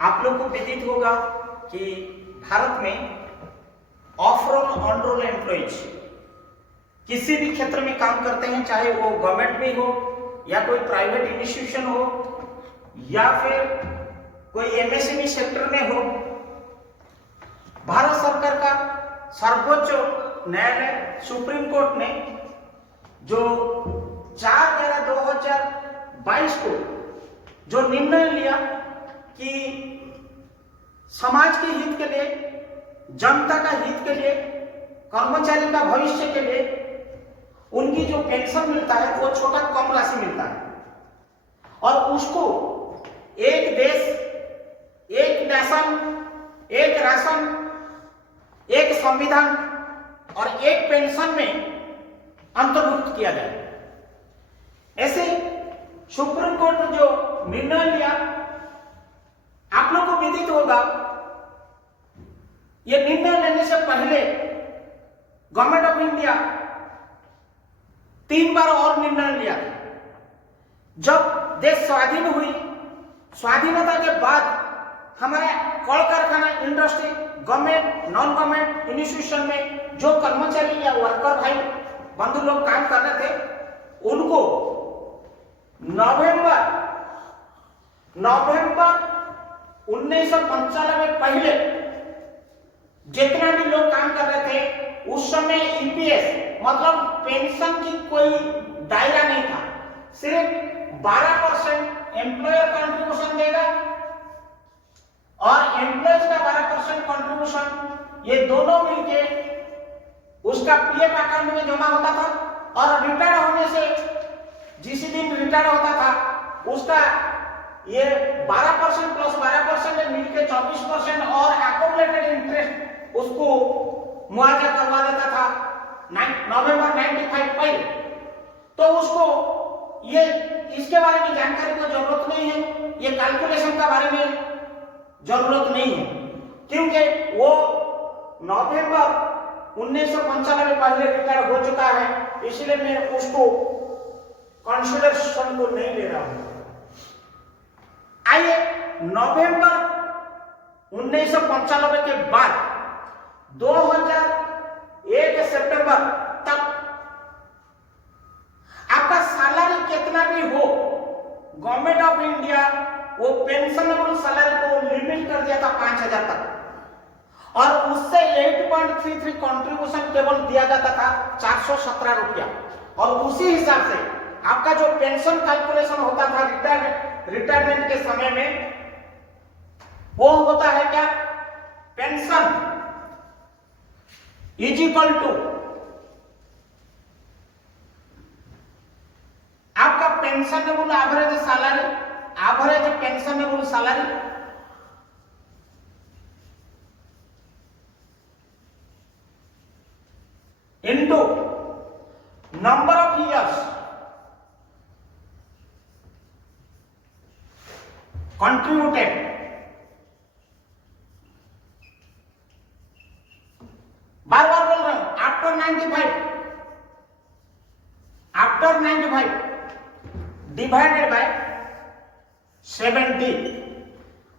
आप लोग को विदित होगा कि भारत में of roll on roll employees किसी भी क्षेत्र में काम करते हैं, चाहे वो गवर्नमेंट में हो या कोई प्राइवेट इंस्टीट्यूशन हो या फिर कोई एमएसएमई सेक्टर में हो। भारत सरकार का सर्वोच्च न्यायालय सुप्रीम कोर्ट ने जो 4/11/2022 को जो निर्णय लिया कि समाज के हित के लिए, जनता का हित के लिए, कर्मचारी का भविष्य के लिए उनकी जो पेंशन मिलता है वो छोटा कम राशि मिलता है और उसको एक देश, एक नेशन, एक राशन, एक संविधान और एक पेंशन में अंतर्भुक्त किया जाए। ऐसे सुप्रीम कोर्ट ने जो निर्णय लिया, आप लोग को विदित होगा, यह निर्णय लेने से पहले गवर्नमेंट ऑफ इंडिया 3 बार और निर्णय लिया था। जब देश स्वाधीन हुई, स्वाधीनता के बाद हमारे कल कारखाना industry, government, non government institution में जो कर्मचारी या वर्कर भाई बंधु लोग काम कर रहे थे, उनको नवंबर 1995 पहले जितना भी लोग काम कर रहे थे उस समय ईपीएस मतलब पेंशन की कोई दायरा नहीं था। सिर्फ 12% एम्प्लॉयर कंट्रीब्यूशन देगा और एम्प्लॉयज का 12% कंट्रीब्यूशन, ये दोनों मिलके उसका पीएफ अकाउंट में जमा होता था और रिटायर होने से जिस दिन रिटायर होता था उसका ये 12% प्लस 12% मिलके 24% और एक्यूमुलेटेड इंटरेस्ट उसको मुआवजा करवा देता था नवंबर 95 पहले। तो उसको ये इसके बारे में जानकारी को जरूरत नहीं है, ये कैलकुलेशन का बारे में जरूरत नहीं है, क्योंकि वो नवंबर 1995 पहले रिटायर हो चुका है, इसलिए मैं उसको कंसिडरेशन को नहीं ले रहा हूं। आइए नवंबर 1995 के बाद 2001 सितंबर तक आपका सैलरी कितना भी हो, गवर्नमेंट ऑफ इंडिया वो पेंशनेबल सैलरी को लिमिट कर दिया था 5000 तक और उससे 8.33 कंट्रीब्यूशन केवल दिया जाता था 417 रुपया। और उसी हिसाब से आपका जो पेंशन कैलकुलेशन होता था रिटायरमेंट के समय में, वो होता है क्या, पेंशन इज इक्वल टू आपका pensionable average salary, average pensionable salary into number of years contributed, बार बार बोल रहा हूं, आफ्टर 95 डिवाइडेड बाय 70।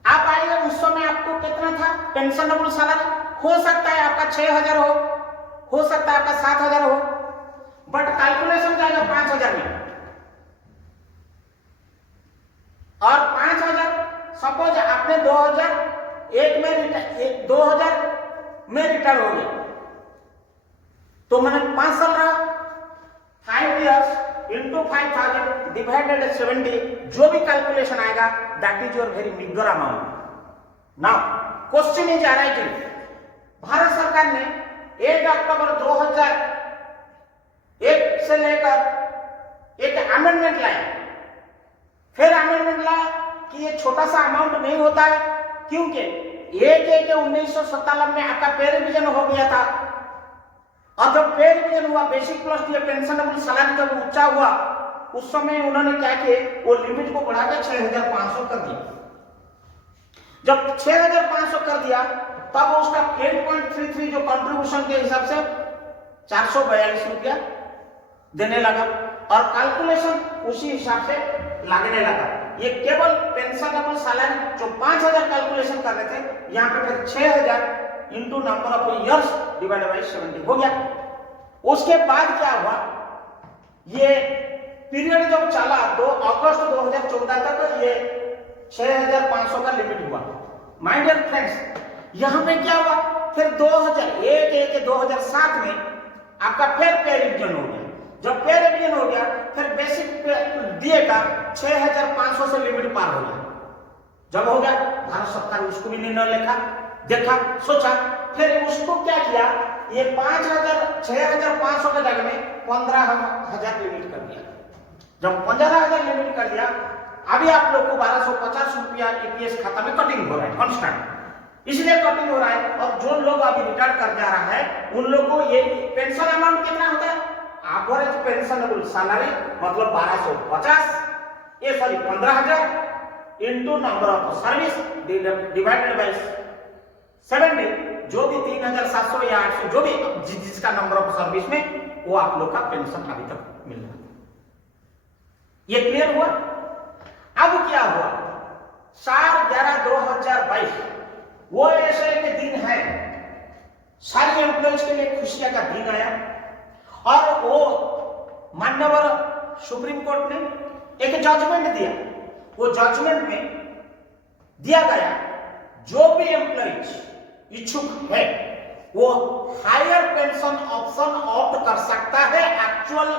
आप आइए उस समय आपको कितना था पेंशनेबल सैलरी, हो सकता है आपका 6000 हो सकता है आपका 7000 हो, बट कैलकुलेशन जाएगा 5000 में। और 5000 सपोज आपने 2001 में रिटायर हो गए, तो मैंने 5 साल रहा, 5 years इंटू 5000 डिवाइडेड 70, जो भी कैलकुलेशन आएगा that is your very मिगर amount. Now question is arising, Bharat सरकार ने 1 अक्टूबर 2001 से लेकर एक अमेंडमेंट लाया, फिर अमेंडमेंट लाया कि ये छोटा सा अमाउंट नहीं होता है, क्योंकि 1/1/1997 में आपका पे रिवीजन हो गया था और जब पे रिवीजन हुआ, बेसिक प्लस ये पेंशनेबल सैलरी जब ऊंचा हुआ, उस समय उन्होंने क्या किया, वो लिमिट को बढ़ाकर 6500 कर दिया। जब 6500 कर दिया तब उसका 8.33 जो कंट्रीब्यूशन के हिसाब से 442 रुपया देने लगा और कैलकुलेशन उसी हिसाब से लगने लगा। ये केवल पेंशनेबल सैलरी जो 5000 कैलकुलेशन कर रहे थे, यहाँ पे फिर 6000 into number of years divided by 70 हो गया। उसके बाद क्या हुआ, ये पीरियड जब चला तो अगस्त 2014 तक ये 6500 का लिमिट हुआ। माय डियर फ्रेंड्स, यहां पे क्या हुआ, फिर 2007 में आपका फिर पे रिवीजन हो गया। जब पे रिवीजन हो गया, फिर बेसिक पे दिएगा 6500 से लिमिट पार हो गया। जब हो गया, भारत सरकार उसको भी निर्णय लेखा देखा, सोचा, फिर उसको क्या किया, ये 6500 के जगह में 15000 लिमिट कर दिया। जब 15000 लिमिट कर दिया, अभी आप लोग को 1250 रुपया ईपीएस खाता में कटिंग हो रहा है कांस्टेंट, इसलिए कटिंग हो रहा है। और जो लोग अभी रिटायर कर जा रहा है, उन लोगों को ये पेंशन अमाउंट कितना होता है, एवरेज पेंशनेबल सैलरी मतलब 15,000 into number of service divided by 70, जो भी 3700 या 800 जो भी जिसका नंबर ऑफ सर्विस में, वो आप लोग का पेंशन अभी तक मिल रहा है। ये क्लियर हुआ। अब क्या हुआ, 4/11/2022 वो ऐसे एक दिन है, सारी एम्प्लॉइज के लिए खुशियां का दिन आया, और वो माननीय सुप्रीम कोर्ट ने एक जजमेंट दिया। वो जजमेंट में दिया गया, जो भी एम्प्लॉइज इच्छुक है वो हायर पेंशन ऑप्शन ऑप्ट कर सकता है एक्चुअल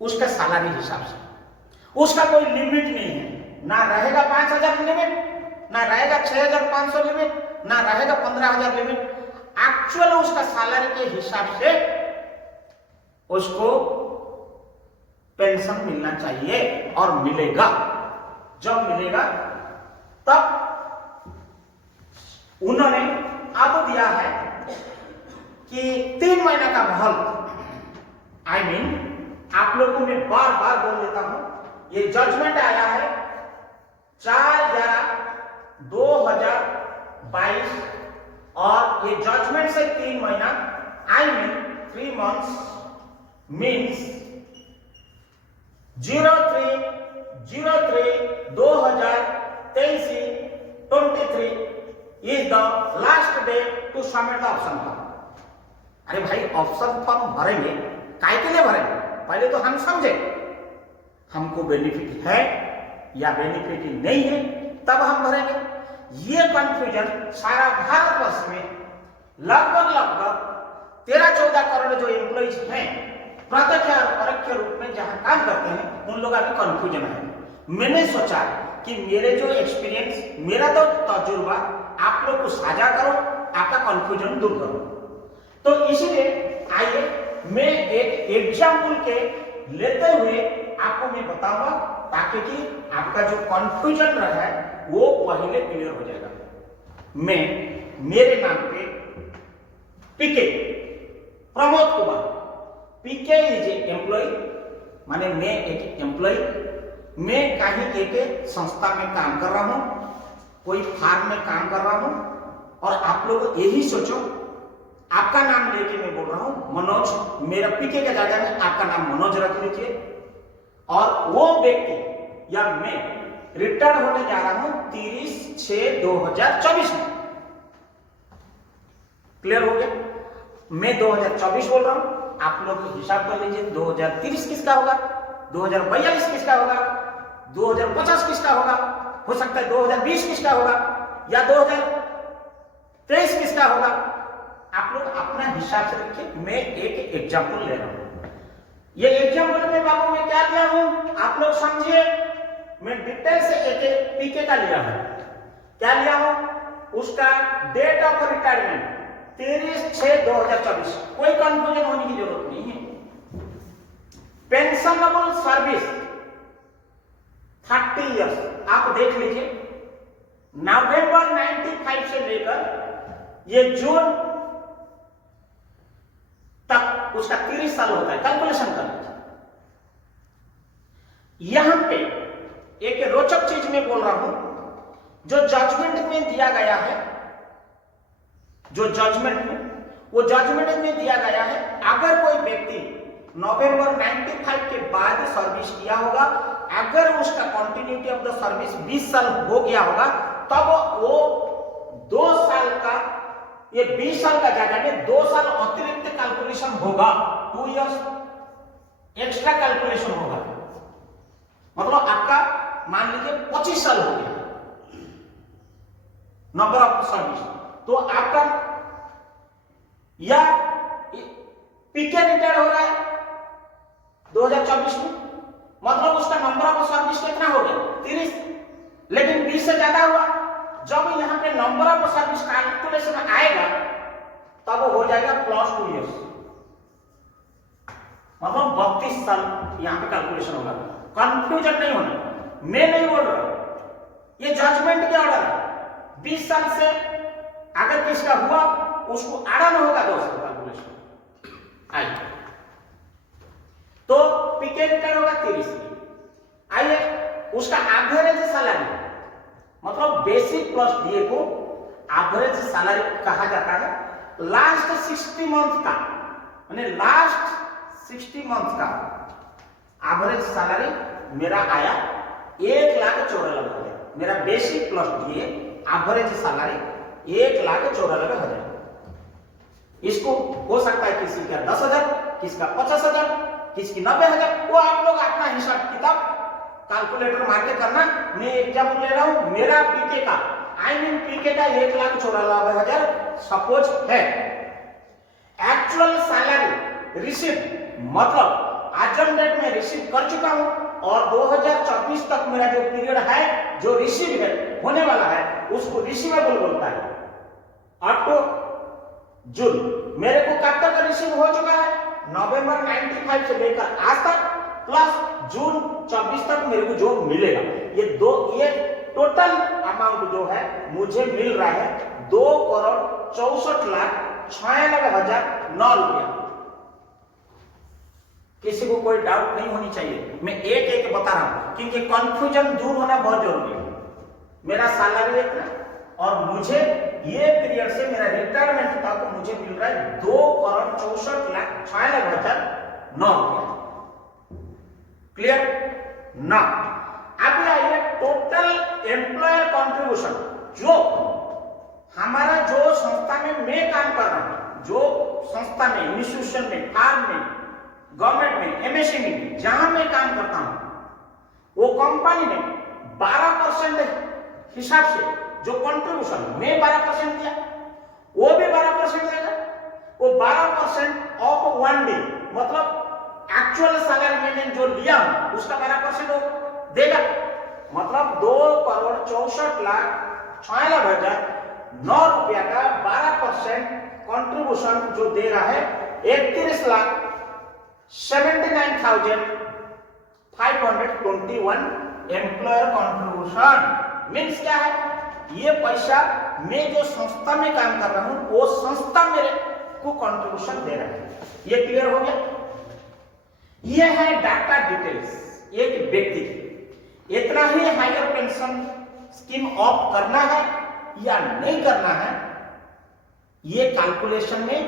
उसका सैलरी हिसाब से। उसका कोई लिमिट नहीं है, ना रहेगा 5000 लिमिट, ना रहेगा 6500 लिमिट, ना रहेगा 15000 लिमिट। एक्चुअल उसका सैलरी के हिसाब से उसको पेंशन मिलना चाहिए, और मिलेगा। जब मिलेगा तब उन्होंने अब दिया है कि 3 महीने का महल, आप लोगों को मैं बार बार बोल देता हूं, ये जजमेंट आया है 4/11/2022, और ये जजमेंट से 3 महीना 3 months means 03/03/2023 is the last day to submit the option form। अरे भाई, ऑप्शन फॉर्म भरेंगे, काय के लिए भरेंगे, पहले तो हम समझे हमको बेनिफिट है या बेनिफिट नहीं है, तब हम भरेंगे। ये कंफ्यूजन सारा भारतवर्ष में लगभग 13-14 करोड़ जो एम्प्लॉइज हैं, प्रत्यक्ष और परोक्ष रूप में जहां काम करते हैं, उन लोगों का कंफ्यूजन है। मैंने सोचा कि मेरे जो एक्सपीरियंस, मेरा तो तजुर्बा आप लोग को साझा करो, आपका कंफ्यूजन दूर करो। तो इसीलिए आइए मैं एक एग्जाम्पल के लेते हुए आपको मैं बताऊंगा, ताकि कि आपका जो कंफ्यूजन रहा है वो पहले क्लियर हो जाएगा। मैं मेरे नाम पे पीके प्रमोद कुमार, पीके इज एम्प्लॉय, माने मैं एक एम्प्लॉय, मैं कहीं एक संस्था में काम कर रहा हूं, कोई फार्म में काम कर रहा हूं, और आप लोग यही सोचो, आपका नाम लेके मैं बोल रहा हूं मनोज, मेरा पीके के जगह में आपका नाम मनोज रख लीजिए, और वो व्यक्ति या मैं रिटायर होने जा रहा हूं 30/6/2024 में। क्लियर हो गया? मैं 2024 बोल रहा हूं, आप लोग हिसाब कर लीजिए 2030 किसका होगा, 2042 किसका होगा, 2050 किसका होगा, हो सकता है 2020 किसका होगा, या 2023 किसका होगा। आप लोग अपना हिसाब से रखिए। मैं एक एग्जाम्पल ले रहा हूं। ये एग्जाम्पल में बाबू मैं क्या लिया हूं, आप लोग समझिए। मैं डिटेल से एक पीके का लिया हूं। क्या लिया हूं, उसका डेट ऑफ रिटायरमेंट 30/6/2024, कोई कंफ्यूजन होने की जरूरत नहीं है। पेंशनेबल सर्विस 30 इयर्स, आप देख लीजिए, नवंबर 95 से लेकर ये जून तक उसका 30 साल होता है। कैलकुलेशन कर लीजिए। यहां पे एक रोचक चीज मैं बोल रहा हूं, जो जजमेंट में दिया गया है, जो जजमेंट में दिया गया है, अगर कोई व्यक्ति नवंबर 95 के बाद सर्विस किया होगा अगर उसका कंटिन्यूटी ऑफ द सर्विस 20 साल हो गया होगा तब वो 2 साल का, ये 20 साल का जगह में 2 साल अतिरिक्त कैलकुलेशन होगा, 2 इयर्स एक्स्ट्रा कैलकुलेशन होगा। मतलब आपका मान लीजिए 25 साल हो गया नंबर ऑफ सर्विस, तो आपका या पीके रिटायर हो रहा है 2024 में, मतलब उसका नंबर ऑफ सर्विस कितना हो गया 30, लेकिन 20 से ज्यादा हुआ। जब यहां पे नंबर ऑफ सर्विस कैलकुलेशन आएगा तब वो हो जाएगा +2 इयर्स, मतलब 32 साल यहां पे कैलकुलेशन होगा। कंफ्यूजन नहीं होना, मैं नहीं बोल रहा, ये जजमेंट के ऑर्डर है। 20 साल से अगर किसका हुआ उसको आड़ा होगा 2 साल कैलकुलेशन आइए, तो पीके रिटर्न होगा 30। आइए उसका एवरेज सैलरी, मतलब बेसिक प्लस डीए को एवरेज सैलरी कहा जाता है। लास्ट 60 मंथ का, माने लास्ट 60 मंथ का एवरेज सैलरी मेरा आया 1,94,000। मेरा basic plus DA average salary 1,94,000। इसको हो सकता है किसी का 10,000, किसका 50,000, किसकी 90,000, वो आप लोग अपना हिसाब किताब कैलकुलेटर मार के करना। मैं एग्जाम्पल ले रहा हूं, मेरा पीके का पीके का 1,94,000 सपोज है। एक्चुअल सैलरी रिसीव, मतलब आज डेट में रिसीव कर चुका हूं और 2024 तक मेरा जो पीरियड है जो रिसीव है होने वाला है उसको रिसीवेबल बोलता है। अप टू जून मेरे को कब तक रिसीव हो चुका है, नवंबर 95 से लेकर आज तक प्लस जून 24 तक मेरे को जो मिलेगा, ये टोटल अमाउंट जो है मुझे मिल रहा है 2,64,96,009 रुपया। किसी को कोई डाउट नहीं होनी चाहिए, मैं एक एक बता रहा हूं क्योंकि कंफ्यूजन दूर होना बहुत जरूरी है। मेरा सैलरी इतना और मुझे ये पीरियड से मेरा रिटायरमेंट तक मुझे मिल रहा है 2,64,96,009 रुपया। क्लियर ना? अब आइए टोटल एम्प्लॉयर कंट्रीब्यूशन, जो हमारा जो संस्था में मैं काम कर रहा हूं, जो संस्था में, इंस्टीट्यूशन में, फार्म में, गवर्नमेंट में, एमएसएमई में, जहां मैं काम करता हूं, वो कंपनी ने 12% हिसाब से जो कंट्रीब्यूशन मैं 12% दिया, वो भी 12% देगा। वो 12% ऑफ 1 डे, मतलब एक्चुअल सैलरी मैंने जो लिया उसका 12% देगा, मतलब 2,64,96,009 रुपया का 12% कंट्रीब्यूशन जो दे रहा है 31,79,521 एम्प्लॉयर कंट्रीब्यूशन। मीन्स क्या है, ये पैसा मैं जो संस्था में काम कर रहा हूं वो संस्था मेरे को कंट्रीब्यूशन दे रहा है। ये क्लियर हो गया? ये है डाटा डिटेल्स। एक व्यक्ति इतना ही हायर पेंशन स्कीम ऑप्ट करना है या नहीं करना है, ये कैलकुलेशन में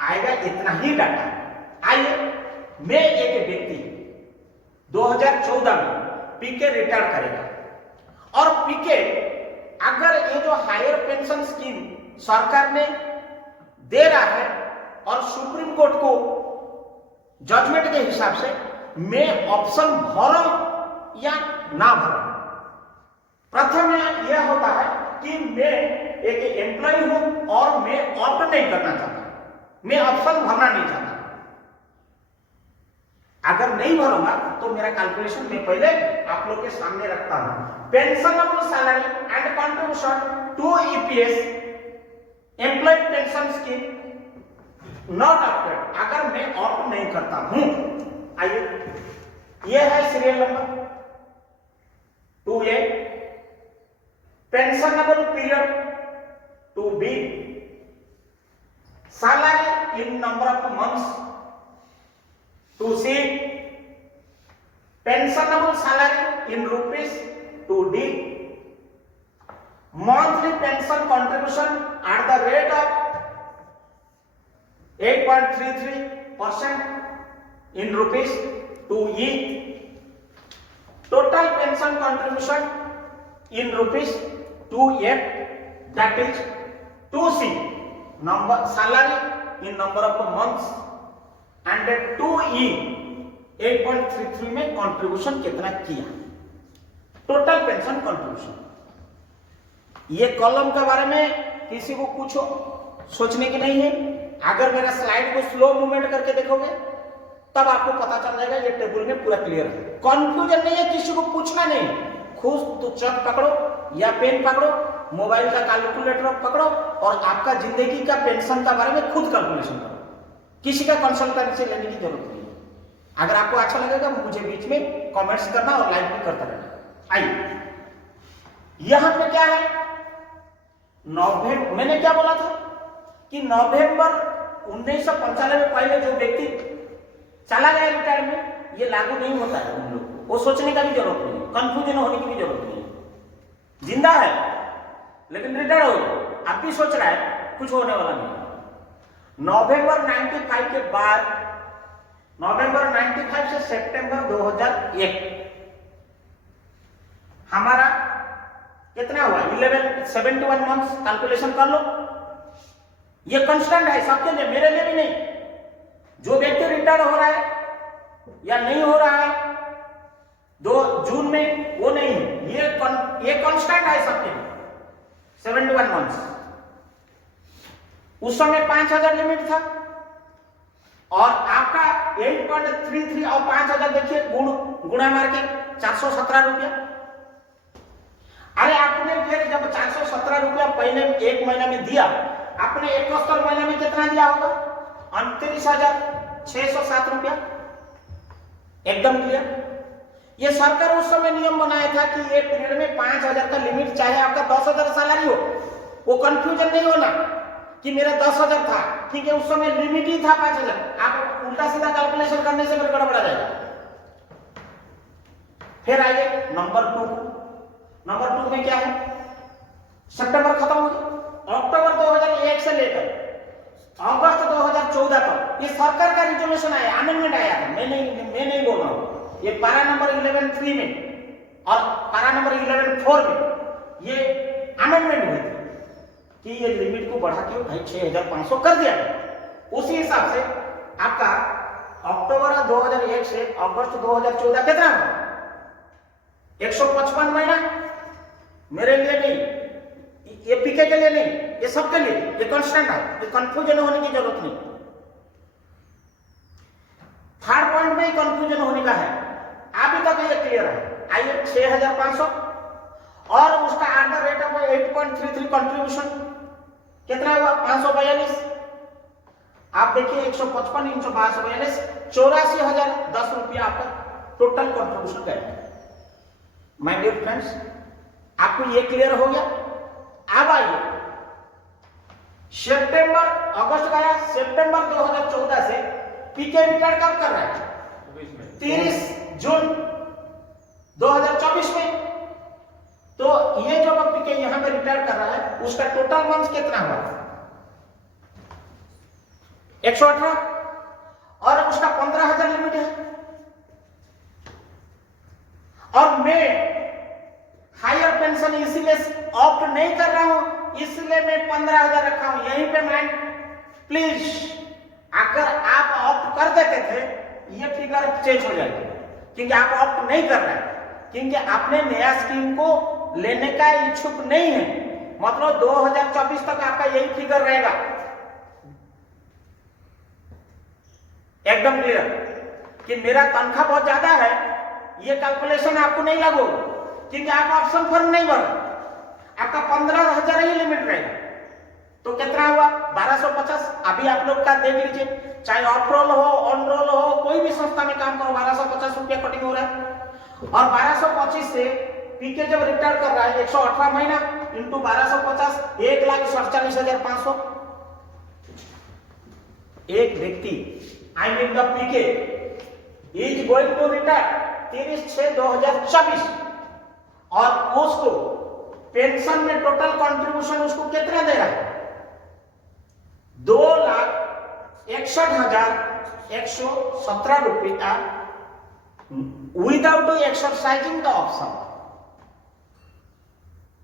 आएगा, इतना ही डाटा। आइए, मैं एक व्यक्ति 2014 में पीके रिटायर करेगा और पीके अगर ये जो हायर पेंशन स्कीम सरकार ने दे रहा है और सुप्रीम कोर्ट को जजमेंट के हिसाब से मैं ऑप्शन भरूं या ना भरूं। प्रथम यह होता है कि मैं एक एम्प्लॉय हूं और मैं ऑप्ट नहीं करना चाहता, मैं ऑप्शन भरना नहीं चाहता। अगर नहीं भरूंगा तो मेरा कैलकुलेशन मैं पहले आप लोग के सामने रखता हूं। Pensionable salary and contribution to EPS employ pension scheme not opted, अगर मैं ऑप्ट नहीं करता हूं। आइए, यह है serial number 2A, pensionable period 2B, salary in number of months 2C, pensionable salary in rupees 2D, monthly pension contribution at the rate of 8.33% in rupees 2E, total pension contribution in rupees 2/8, that is 2C number salary in number of months and 2E 8.33 में contribution कितना किया, total pension contribution. ये column के बारे में किसी को कुछ सोचने की नहीं है। अगर मेरा स्लाइड को स्लो मूवमेंट करके देखोगे तब आपको पता चल जाएगा ये टेबल में पूरा क्लियर है, कंफ्यूजन नहीं है, किसी को पूछना नहीं। खुद तो चक पकड़ो या पेन पकड़ो, मोबाइल का कैलकुलेटर पकड़ो और आपका जिंदगी का पेंशन का बारे में खुद कैलकुलेशन करो, किसी का कंसल्टेंसी लेने की जरूरत नहीं है। अगर आपको अच्छा लगेगा मुझे बीच में कमेंट्स करना और लाइक भी करता रहना। आइए यहां पे क्या है, नवंबर, मैंने क्या बोला था कि नवंबर 1995 पहले जो व्यक्ति चला गया रिटायर में, ये लागू नहीं होता है उन लोग को, वो सोचने का भी जरूरत नहीं है, कंफ्यूजन होने की भी जरूरत नहीं है। जिंदा है लेकिन रिटायर हो गया, अब भी सोच रहा है, कुछ होने वाला नहीं। नवंबर 95 के बाद, नवंबर 95 से सितंबर 2001 हमारा कितना हुआ, 71 मंथ्स, कैलकुलेशन कर लो। ये कांस्टेंट है सबके लिए, मेरे लिए भी नहीं। जो व्यक्ति रिटायर हो रहा है या नहीं हो रहा है 2 जून में, वो नहीं है, ये कांस्टेंट है सबके लिए, 71 मंथ्स। उस समय 5000 लिमिट था और आपका 8.33 और 5000 देखिए गुणा मार के 417 रुपया। अरे आपने फिर जब 417 रुपया पहले एक महीना में दिया, आपने 71 महीना में कितना दिया होगा, 29,607 रुपया। एकदम क्लियर। ये सरकार उस समय नियम बनाया था कि ये पीरियड में 5000 का लिमिट, चाहे आपका 10,000 सैलरी हो, वो कंफ्यूजन नहीं होना कि मेरा 10,000 था, ठीक है, उस समय लिमिट ही था 5000। आप उल्टा सीधा कैलकुलेशन करने से फिर गड़बड़ा जाएगा। फिर आइए नंबर 2। नंबर 2 में क्या है, सितंबर खत्म हो गया, अक्टूबर 2001 से लेकर अगस्त 2014 तक ये सरकार का रिजोल्यूशन आया, अमेंडमेंट आया था। मैं नहीं बोल रहा हूं, ये पारा नंबर 11.3 में और पारा नंबर 11.4 में ये अमेंडमेंट हुई थी कि ये लिमिट को बढ़ा के भाई 6500 कर दिया। उसी हिसाब से आपका अक्टूबर 2001 से अगस्त 2014 कितना हुआ, 155 महीना। मेरे लिए नहीं, ये पीके के लिए नहीं, ये सबके लिए, ये कांस्टेंट है, ये कंफ्यूजन होने की जरूरत नहीं। थर्ड पॉइंट में कंफ्यूजन होने का है, अभी तक ये क्लियर है। आइए 6500 और उसका अंडर रेट ऑफ 8.33 कंट्रीब्यूशन कितना हुआ, 542। आप देखिए 155 × 542, 84,010 रुपया आपका टोटल कंट्रीब्यूशन गया। माय डियर फ्रेंड्स, आपको ये क्लियर हो गया। अब आइए सितंबर, अगस्त गया, सितंबर 2014 से पीके रिटायर कब कर रहा है, 30 जून 2024 में। तो ये जो पीके यहां पे रिटायर कर रहा है, उसका टोटल मंथ कितना हुआ, 118, और उसका 15,000 लिमिट है। और मैं हायर पेंशन इसीलिए ऑप्ट नहीं कर रहा हूं, इसलिए मैं 15,000 रखा हूं। यहीं पे मैं प्लीज, अगर आप ऑप्ट कर देते थे ये फिगर चेंज हो जाएगी, क्योंकि आप ऑप्ट नहीं कर रहे हैं, क्योंकि आपने नया स्कीम को लेने का इच्छुक नहीं है। मतलब 2024 तक आपका यही फिगर रहेगा। एकदम क्लियर कि मेरा तनख्वाह बहुत ज्यादा है, ये कैलकुलेशन आपको नहीं लागू, क्योंकि आप ऑप्शन फॉर्म नहीं भर, आपका 15,000 ही लिमिट रहेगा। तो कितना हुआ, 1250। अभी आप लोग का देख लीजिए, चाहे ऑफ रोल हो, ऑन रोल हो, कोई भी संस्था में काम करो, 1250 रुपया कटिंग हो रहा है। और 1225 से पीके जब रिटायर कर रहा है, 118 महीना इंटू 1250, 1,47,500। एक व्यक्ति, I mean the PK, is going to retire 30/6/2024 और उसको पेंशन में टोटल कंट्रीब्यूशन उसको कितना दे रहा है, 2,61,117 रुपया without exercising the option.